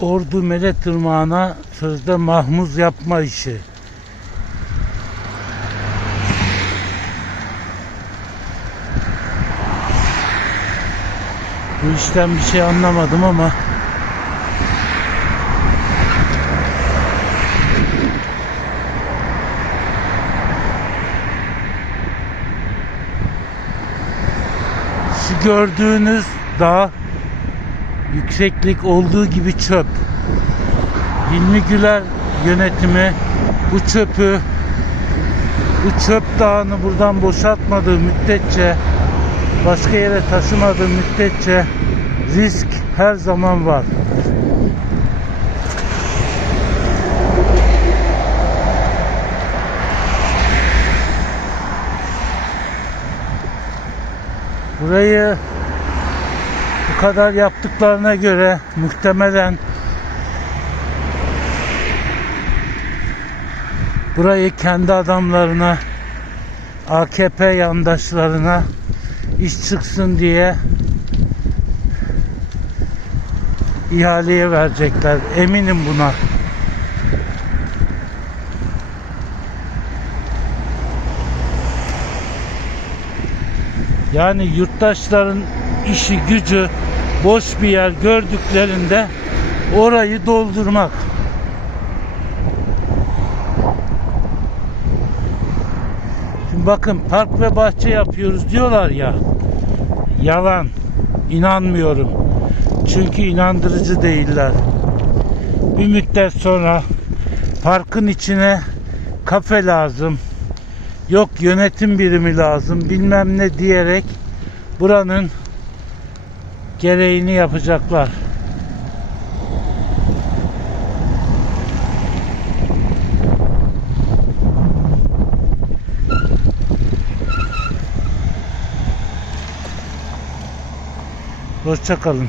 Ordu Mele Tırmağı'na sözde mahmuz yapma işi. Bu işten bir şey anlamadım ama şu gördüğünüz dağ yükseklik olduğu gibi çöp. Hilmi Güler yönetimi bu çöpü bu çöp dağını buradan boşaltmadığı müddetçe başka yere taşımadığı müddetçe risk her zaman var. Burayı bu kadar yaptıklarına göre muhtemelen burayı kendi adamlarına AKP yandaşlarına iş çıksın diye ihaleye verecekler. Eminim buna. Yani yurttaşların işi gücü boş bir yer gördüklerinde orayı doldurmak. Şimdi bakın park ve bahçe yapıyoruz diyorlar ya. Yalan. İnanmıyorum. Çünkü inandırıcı değiller. Bir müddet sonra parkın içine kafe lazım. Yok yönetim birimi lazım bilmem ne diyerek buranın gereğini yapacaklar. Hoşça kalın.